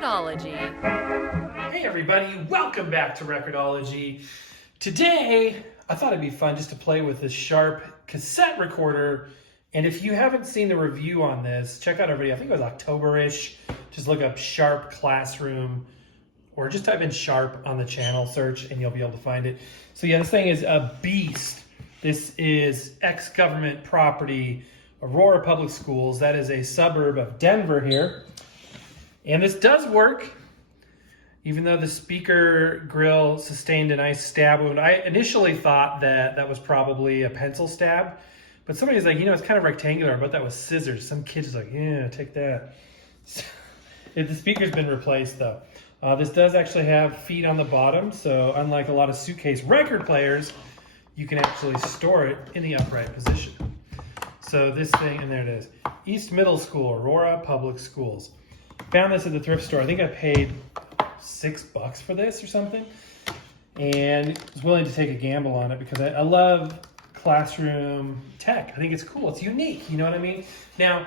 Record-ology. Hey everybody, welcome back to Record-ology. Today, I thought it'd be fun just to play with this Sharp cassette recorder. And if you haven't seen the review on this, check out our video. I think it was October-ish. Just look up Sharp Classroom or just type in Sharp on the channel search and you'll be able to find it. So yeah, this thing is a beast. This is ex-government property, Aurora Public Schools. That is a suburb of Denver here. And this does work, even though the speaker grill sustained a nice stab wound. I initially thought that that was probably a pencil stab, but somebody's like, you know, it's kind of rectangular. I bet that was scissors. Some kid's like, yeah, take that. The speaker's been replaced though. This does actually have feet on the bottom, so unlike a lot of suitcase record players, you can actually store it in the upright position. So this thing, and there it is. East Middle School, Aurora Public Schools. Found this at the thrift store. I think I paid $6 for this or something. And was willing to take a gamble on it because I love classroom tech. I think it's cool. It's unique. You know what I mean? Now,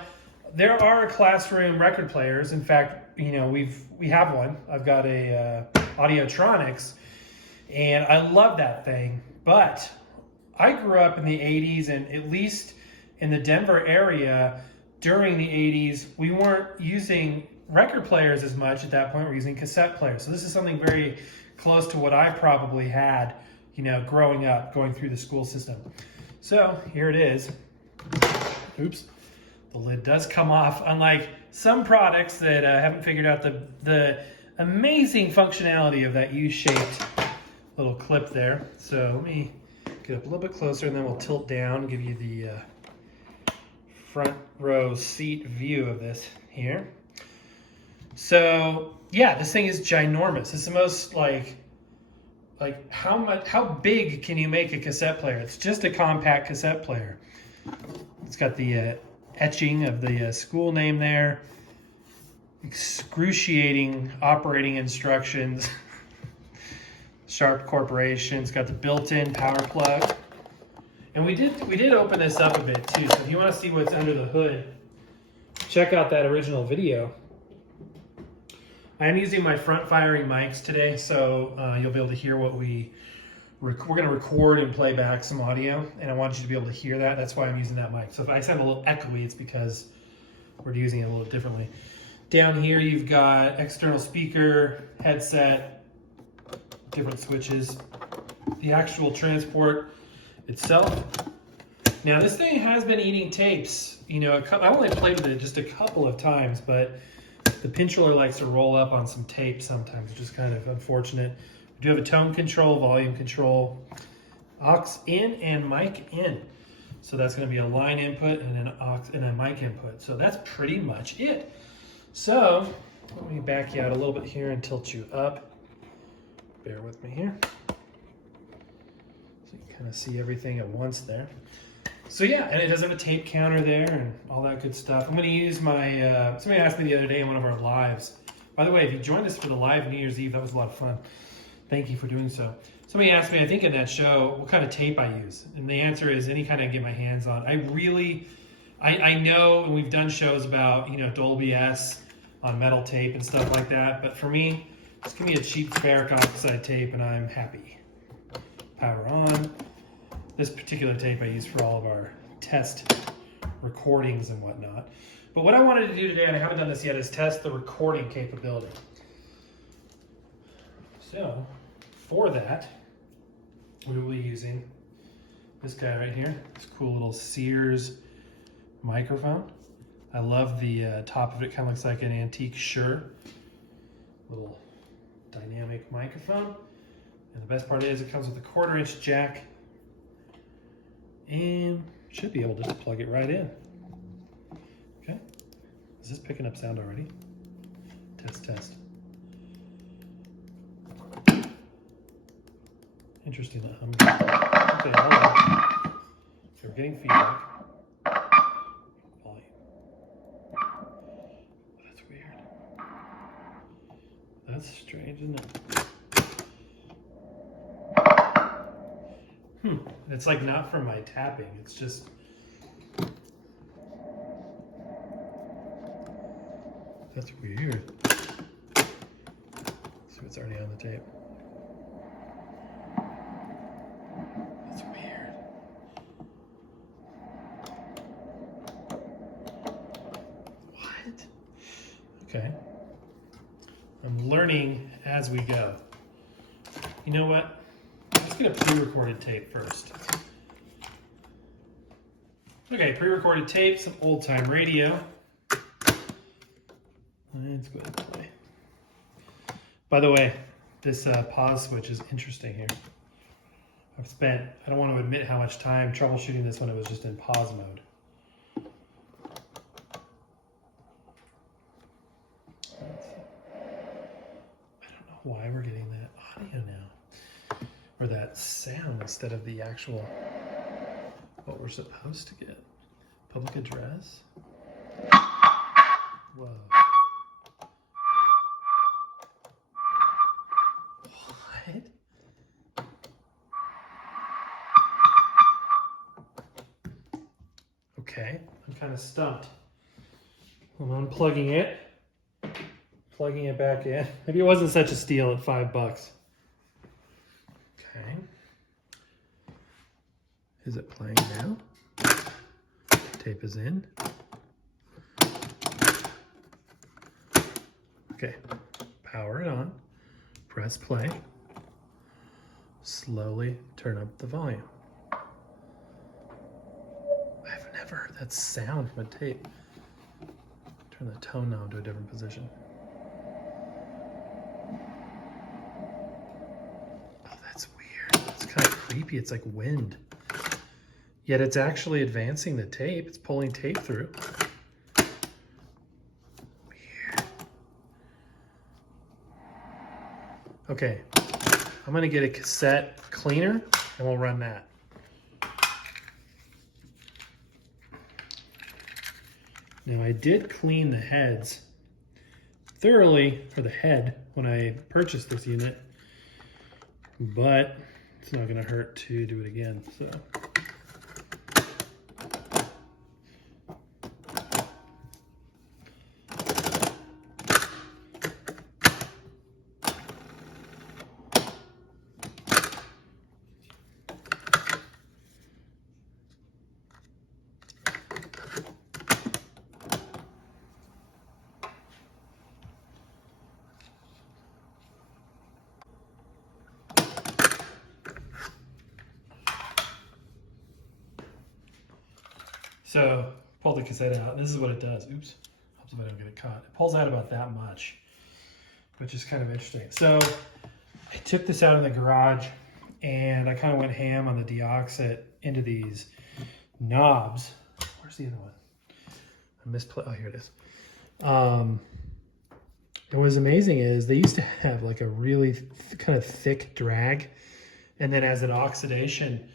there are classroom record players. In fact, you know, we have one. I've got a Audiotronics, and I love that thing. But I grew up in the 80s, and at least in the Denver area during the 80s, we weren't using record players as much at that point. We're using cassette players. So this is something very close to what I probably had, you know, growing up, going through the school system. So here it is. Oops. The lid does come off, unlike some products that haven't figured out the amazing functionality of that U-shaped little clip there. So let me get up a little bit closer and then we'll tilt down and give you the front row seat view of this here. So yeah, this thing is ginormous. It's the most like how big can you make a cassette player? It's just a compact cassette player. It's got the etching of the school name there. Excruciating operating instructions. Sharp Corporation. It's got the built-in power plug. And we did open this up a bit too. So if you want to see what's under the hood, check out that original video. I'm using my front-firing mics today, so you'll be able to hear what we're going to record and play back some audio, and I want you to be able to hear that. That's why I'm using that mic. So if I sound a little echoey, it's because we're using it a little differently. Down here, you've got external speaker, headset, different switches, the actual transport itself. Now, this thing has been eating tapes. You know, I only played with it just a couple of times, but the pinch roller likes to roll up on some tape sometimes, which is kind of unfortunate. We do have a tone control, volume control, aux in and mic in. So that's going to be a line input and an aux and a mic input. So that's pretty much it. So let me back you out a little bit here and tilt you up. Bear with me here. So you can kind of see everything at once there. So yeah, and it does have a tape counter there and all that good stuff. I'm going to use my, somebody asked me the other day in one of our lives. By the way, if you joined us for the live New Year's Eve, that was a lot of fun. Thank you for doing so. Somebody asked me, I think in that show, what kind of tape I use. And the answer is any kind I can get my hands on. I know, and we've done shows about, you know, Dolby S on metal tape and stuff like that. But for me, just give me a cheap ferric oxide tape and I'm happy. Power on. This particular tape I use for all of our test recordings and whatnot. But what I wanted to do today, and I haven't done this yet, is test the recording capability. So, for that, we will be using this guy right here. This cool little Sears microphone. I love the top of it, kind of looks like an antique Shure. Little dynamic microphone. And the best part is it comes with a 1/4-inch jack. And should be able to just plug it right in. Okay. Is this picking up sound already? Test, test. Interesting. Okay, hold on. So we're getting feedback. Volume. That's weird. That's strange, isn't it? It's like not from my tapping. It's just That's weird. see what's already on the tape. That's weird. What? Okay. I'm learning as we go. You know what? Let's get a pre-recorded tape first. Okay, pre-recorded tape, some old-time radio. Let's go ahead and play. By the way, this pause switch is interesting here. I've spent, I don't want to admit how much time troubleshooting this when it was just in pause mode. I don't know why we're getting that audio now. Or that sound instead of the actual, what we're supposed to get. Public address? Whoa. What? Okay, I'm kind of stumped. I'm unplugging it, plugging it back in. Maybe it wasn't such a steal at $5. Okay. Is it playing now? Tape is in. Okay, power it on, press play, slowly turn up the volume. I've never heard that sound from a tape. Turn the tone knob to a different position. Oh, that's weird. It's kind of creepy. It's like wind. Yet it's actually advancing the tape. It's pulling tape through. Weird. Okay, I'm gonna get a cassette cleaner and we'll run that. Now I did clean the heads thoroughly, or the head, when I purchased this unit, but it's not gonna hurt to do it again, so. So pull the cassette out. This is what it does. Oops. Hopefully I don't get it caught. It pulls out about that much, which is kind of interesting. So I took this out in the garage and I kind of went ham on the deoxit into these knobs. Where's the other one? I misplaced. Oh, here it is. And what's amazing is they used to have like a really kind of thick drag. And then as an oxidation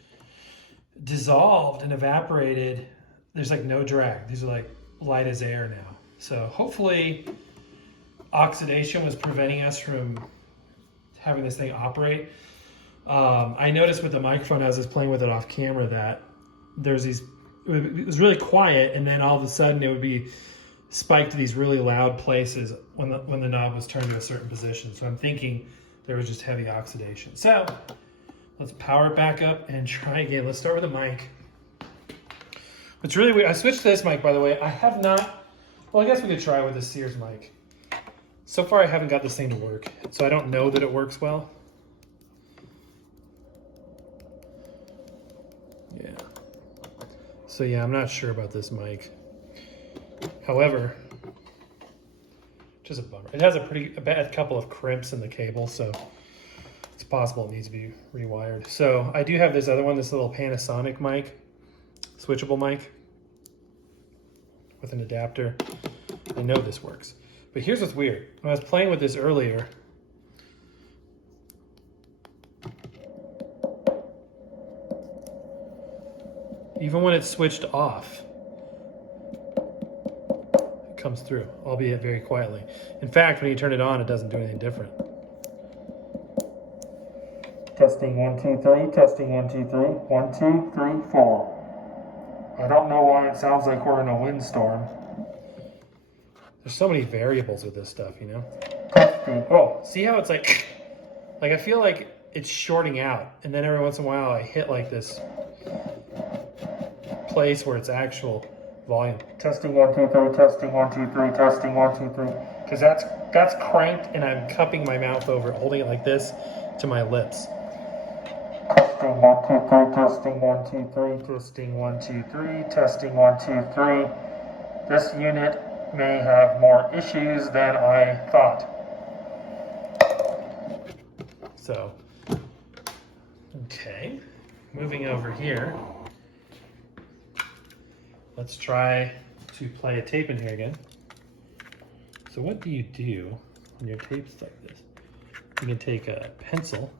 dissolved and evaporated, there's like no drag. These are like light as air now. So hopefully oxidation was preventing us from having this thing operate. I noticed with the microphone as I was playing with it off camera that there's these, it was really quiet and then all of a sudden it would be spiked to these really loud places when the knob was turned to a certain position. So I'm thinking there was just heavy oxidation. So let's power it back up and try again. Let's start with the mic. It's really weird. I switched to this mic, by the way. I have not, well, I guess we could try with the Sears mic. So far, I haven't got this thing to work, so I don't know that it works well. Yeah. So yeah, I'm not sure about this mic. However, just a bummer. It has a bad couple of crimps in the cable, so it's possible it needs to be rewired. So I do have this other one, this little Panasonic mic, switchable mic with an adapter. I know this works. But here's what's weird. When I was playing with this earlier, even when it's switched off, it comes through, albeit very quietly. In fact, when you turn it on, it doesn't do anything different. Testing 1, 2, 3, testing 1, 2, 3, 1, 2, 3, 4. I don't know why it sounds like we're in a windstorm. There's so many variables with this stuff, you know? Testing testing. Oh, see how it's like I feel like it's shorting out, and then every once in a while I hit like this place where it's actual volume. Testing 1 2 3. Testing 1 2 3. Testing 1 2 3. Because that's cranked, and I'm cupping my mouth over it, holding it like this to my lips. Testing 1 2 3. Testing 1 2 3. Testing 1 2 3. Testing 1 2 3. This unit may have more issues than I thought. So, okay, moving over here. Let's try to play a tape in here again. So what do you do when your tape's like this? You can take a pencil.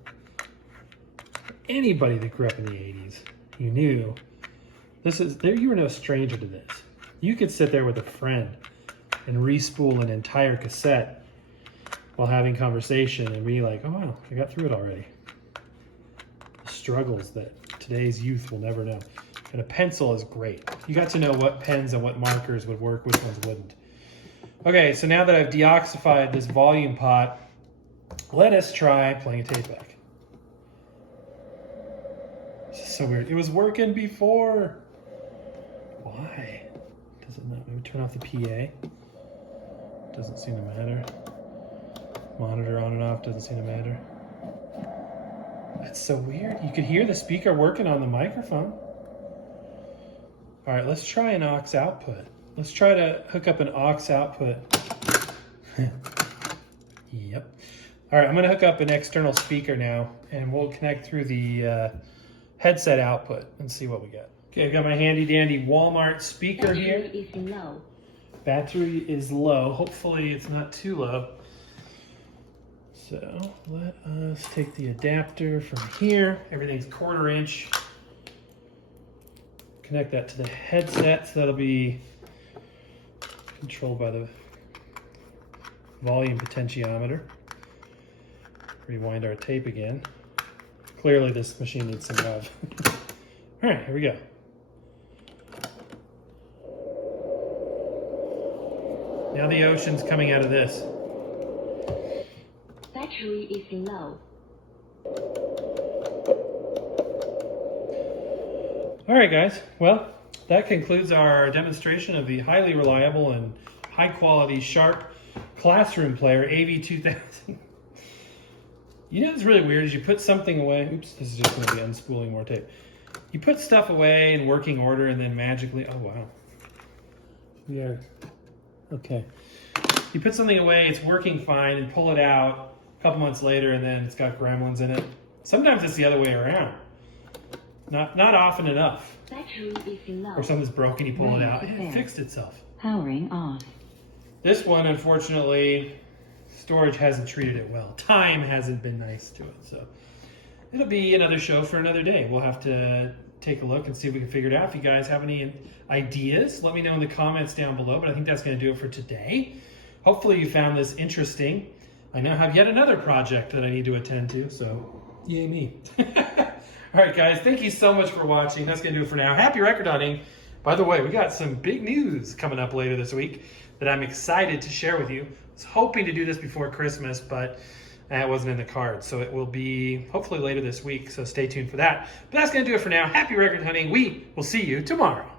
Anybody that grew up in the 80s, you knew you were no stranger to this. You could sit there with a friend and re-spool an entire cassette while having conversation and be like, oh wow, I got through it already. Struggles that today's youth will never know. And a pencil is great. You got to know what pens and what markers would work, which ones wouldn't. Okay, so now that I've deoxified this volume pot, let us try playing a tape back. This is so weird. It was working before. Why? Does it not? Maybe turn off the PA. Doesn't seem to matter. Monitor on and off doesn't seem to matter. That's so weird. You could hear the speaker working on the microphone. All right, let's try an aux output. Let's try to hook up an aux output. Yep. All right, I'm gonna hook up an external speaker now, and we'll connect through the headset output and see what we got. Okay, I've got my handy dandy Walmart speaker here. Battery is low. Battery is low. Hopefully it's not too low. So let us take the adapter from here. Everything's 1/4 inch. Connect that to the headset, so that'll be controlled by the volume potentiometer. Rewind our tape again. Clearly this machine needs some love. All right, here we go. Now the ocean's coming out of this. Battery is low. All right, guys. Well, that concludes our demonstration of the highly reliable and high-quality Sharp classroom player AV-2000. You know what's really weird is you put something away. Oops, this is just going to be unspooling more tape. You put stuff away in working order, and then magically, oh wow, we are okay. You put something away, it's working fine, and pull it out a couple months later, and then it's got gremlins in it. Sometimes it's the other way around. Not often enough. Battery is low. Or something's broken, you pull it out, and it fixed itself. Powering off. This one, unfortunately, storage hasn't treated it well. Time hasn't been nice to it, so it'll be another show for another day. We'll have to take a look and see if we can figure it out. If you guys have any ideas, let me know in the comments down below, but I think that's going to do it for today. Hopefully you found this interesting. I now have yet another project that I need to attend to, so yay me. All right, guys, thank you so much for watching. That's going to do it for now. Happy record hunting. By the way, we got some big news coming up later this week that I'm excited to share with you. I was hoping to do this before Christmas, but it wasn't in the cards. So it will be hopefully later this week, so stay tuned for that. But that's going to do it for now. Happy record hunting. We will see you tomorrow.